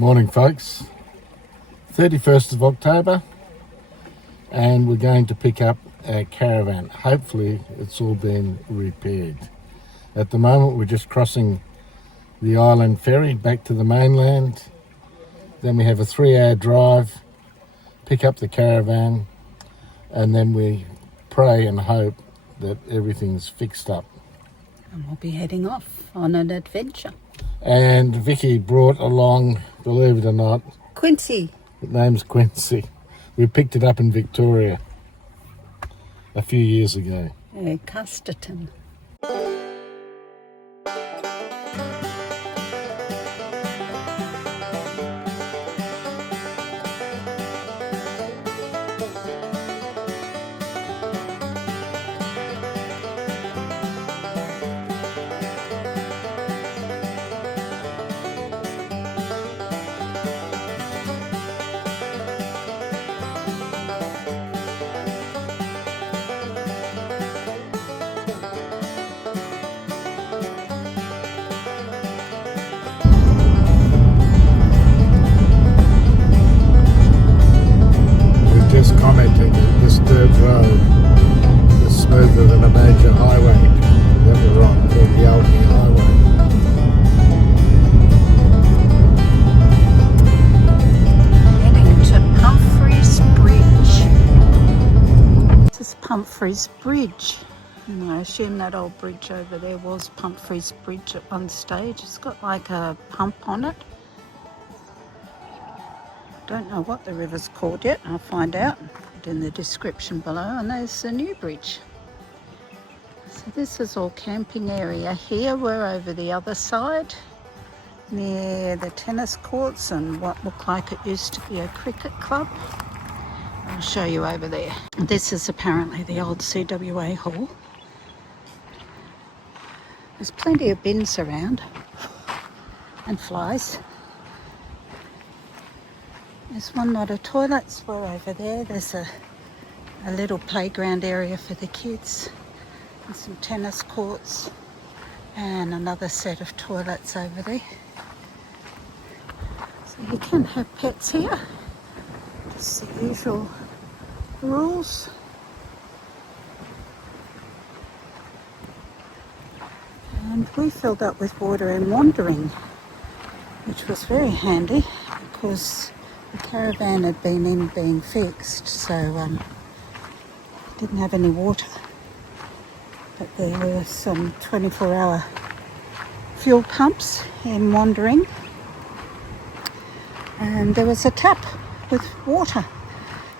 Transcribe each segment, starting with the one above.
Morning folks, 31st of October and we're going to pick up our caravan. Hopefully it's all been repaired. At the moment we're just crossing the island ferry back to the mainland. Then we have a 3-hour drive, pick up the caravan, and then we pray and hope that everything's fixed up. And we'll be heading off on an adventure. And Vicky brought along, believe it or not, Quincy. the name's Quincy. We picked it up in Victoria a few years ago. Custerton. Just commenting that this dirt road is smoother than a major highway that we're on, called the Albany Highway. Heading to Pumphrey's Bridge. This is Pumphrey's Bridge. And I assume that old bridge over there was Pumphrey's Bridge at one stage. It's got like a pump on it. Don't know what the river's called yet. I'll find out. Put in the description below. And there's the new bridge. So this is all camping area here. We're over the other side near the tennis courts and what looked like it used to be a cricket club. I'll show you over there. This is apparently the old CWA hall. There's plenty of bins around and flies. There's one lot of toilets. We're over there. There's a little playground area for the kids and some tennis courts and another set of toilets over there. So you can have pets here. Just the usual rules. And we filled up with water in wandering, which was very handy because the caravan had been in being fixed, so didn't have any water. But there were some 24-hour fuel pumps in wandering, and there was a tap with water,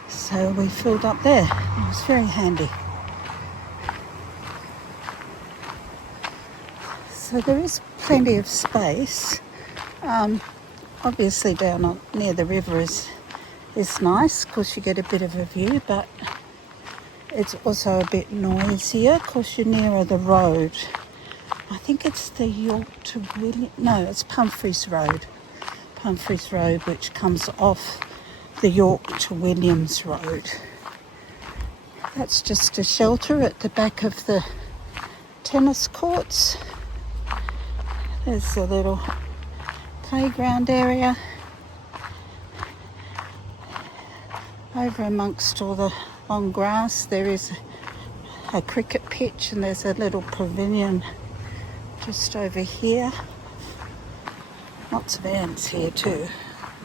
so we filled up there. It was very handy. So there is plenty of space. Obviously down near the river is nice because you get a bit of a view, but it's also a bit noisier because you're nearer the road. I think it's the York to Williams, no, it's Pumphrey's Road. Pumphrey's Road, which comes off the York to Williams Road. That's just a shelter at the back of the tennis courts. There's a little playground area over amongst all the long grass. There is a cricket pitch and there's a little pavilion just over here. Lots of ants here too.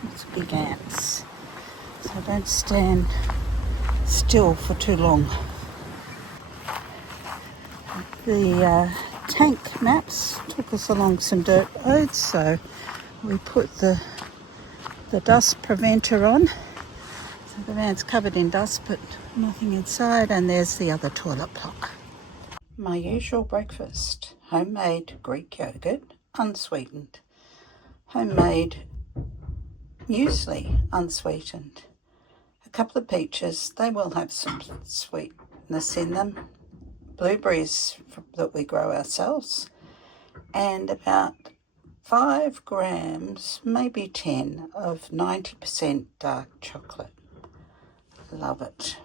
Lots of big ants. So don't stand still for too long. The tank maps took us along some dirt roads, so we put the dust preventer on. So the van's covered in dust but nothing inside, and there's the other toilet block. My usual breakfast: homemade Greek yogurt, unsweetened. Homemade muesli, unsweetened. A couple of peaches, they will have some sweetness in them. Blueberries that we grow ourselves, and about 5 grams, maybe 10, of 90% dark chocolate. Love it.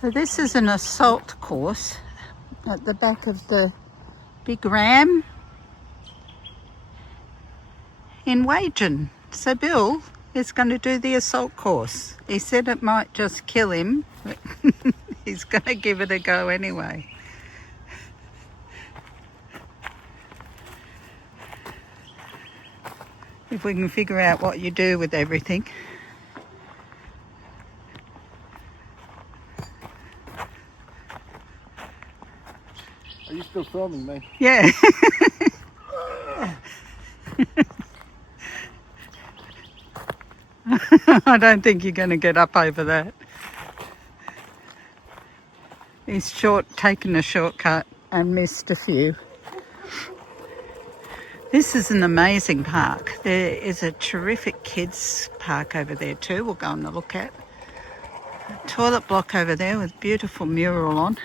So this is an assault course at the back of the big ram in Wagin. So Bill is going to do the assault course. He said it might just kill him, but he's going to give it a go anyway. If we can figure out what you do with everything. Are you still filming me? Yeah. I don't think you're going to get up over that. He's taken a shortcut and missed a few. This is an amazing park. There is a terrific kids park over there too. We'll go and look at. A toilet block over there with beautiful mural on.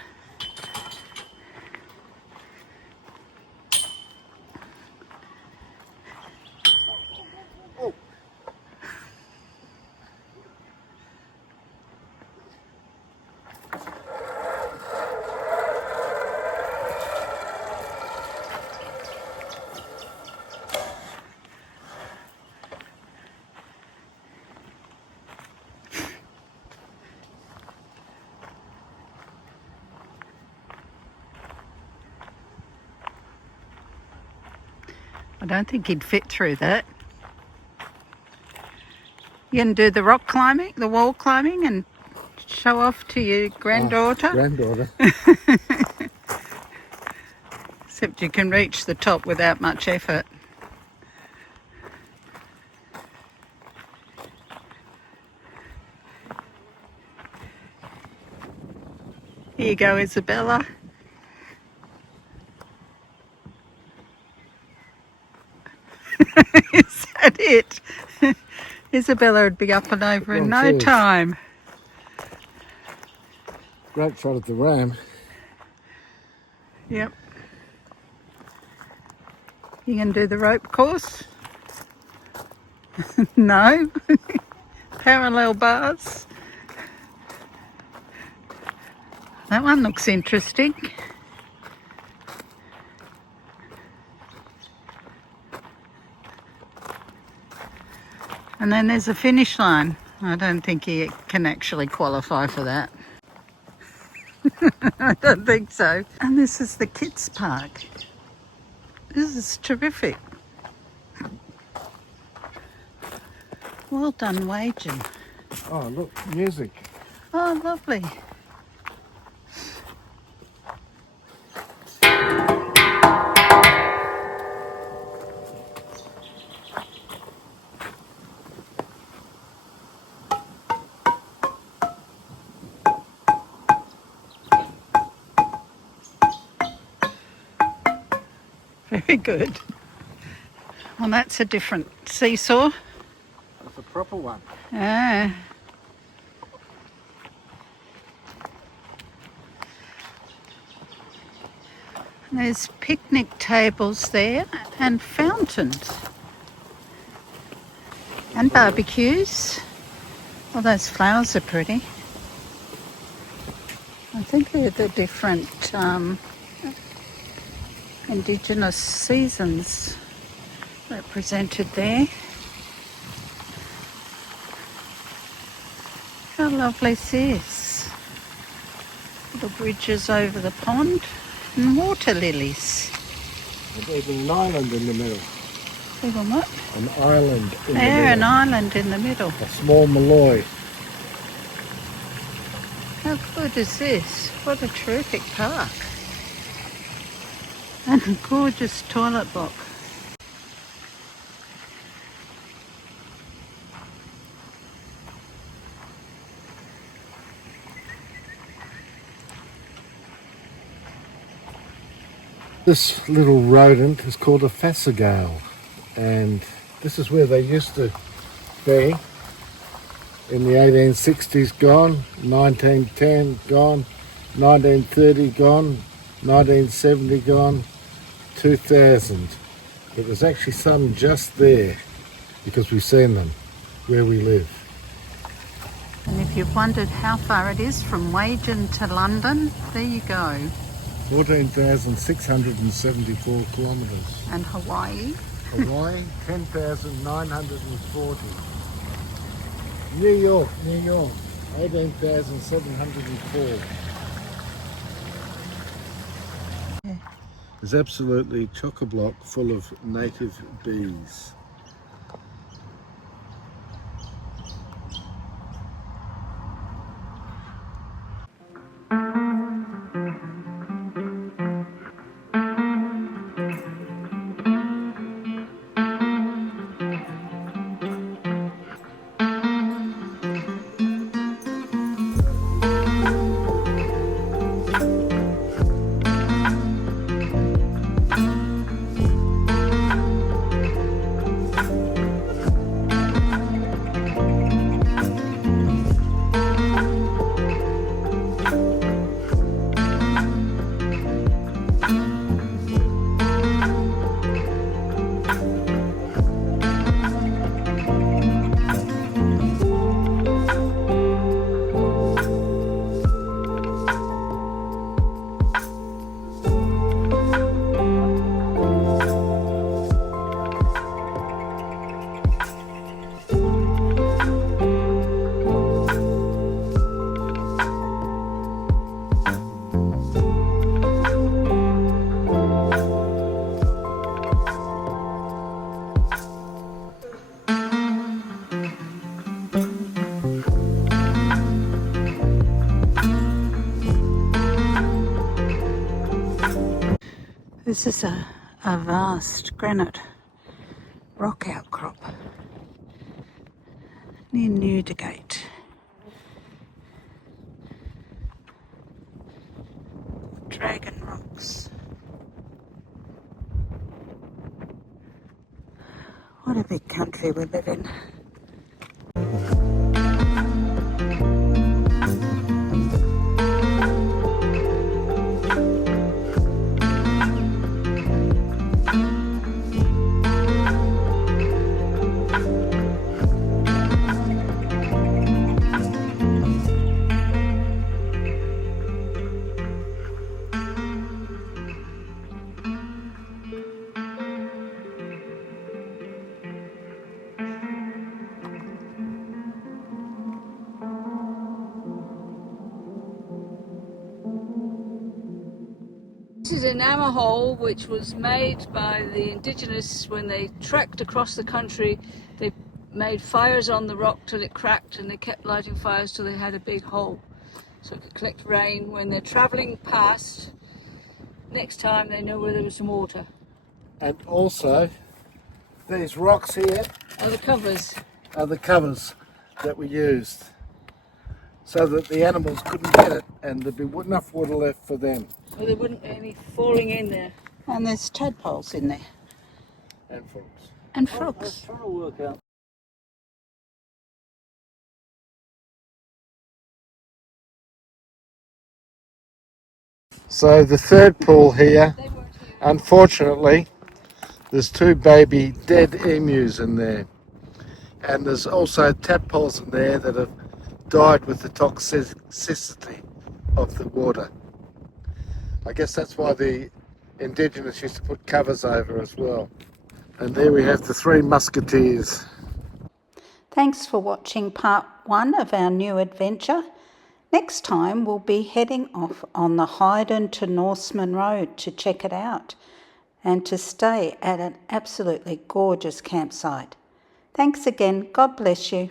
I don't think he'd fit through that. You can do the rock climbing, the wall climbing, and show off to your granddaughter. Granddaughter. Except you can reach the top without much effort. Here you go, Isabella. Is that it? Isabella would be up and over in no time. Great shot at the ram. Yep. You can do the rope course? No. Parallel bars. That one looks interesting. And then there's a finish line. I don't think he can actually qualify for that. I don't think so. And this is the kids' park. This is terrific. Well done, Wagin. Oh, look, music. Oh, lovely. Very good. Well, that's a different seesaw. That's a proper one. Ah. There's picnic tables there and fountains. And barbecues. Well, those flowers are pretty. I think they're the different Indigenous seasons represented there. How lovely is this? Little bridges over the pond and water lilies. There's an island in the middle. Even what? An island in the middle. An island in the middle. A small Malloy. How good is this? What a terrific park. And a gorgeous toilet block. This little rodent is called a phassigale, and this is where they used to be in the 1860s. Gone, 1910 gone, 1930 gone, 1970 gone, 2000. But there's actually some just there because we've seen them where we live. And if you've wondered how far it is from Wagin to London, there you go. 14,674 kilometres. And Hawaii? Hawaii, 10,940. New York, 18,704. Yeah. It's absolutely chock-a-block full of native bees. This is a vast granite rock outcrop near Newdigate. Dragon rocks. What a big country we live in. This is a gnamma hole which was made by the indigenous when they trekked across the country. They made fires on the rock till it cracked, and they kept lighting fires till they had a big hole so it could collect rain when they're travelling past. Next time they know where there was some water. And also, these rocks here Are the covers. are the covers that we used so that the animals couldn't get it and there'd be enough water left for them. Well, there wouldn't be any falling in there. And there's tadpoles in there. And frogs. And I was frogs. trying to work out. So the third pool here, They weren't here. unfortunately, there's two baby dead emus in there. And there's also tadpoles in there that have died with the toxicity of the water. I guess that's why the indigenous used to put covers over as well. And there we have the three musketeers. Thanks for watching part 1 of our new adventure. Next time we'll be heading off on the Hyden to Norseman Road to check it out and to stay at an absolutely gorgeous campsite. Thanks again. God bless you.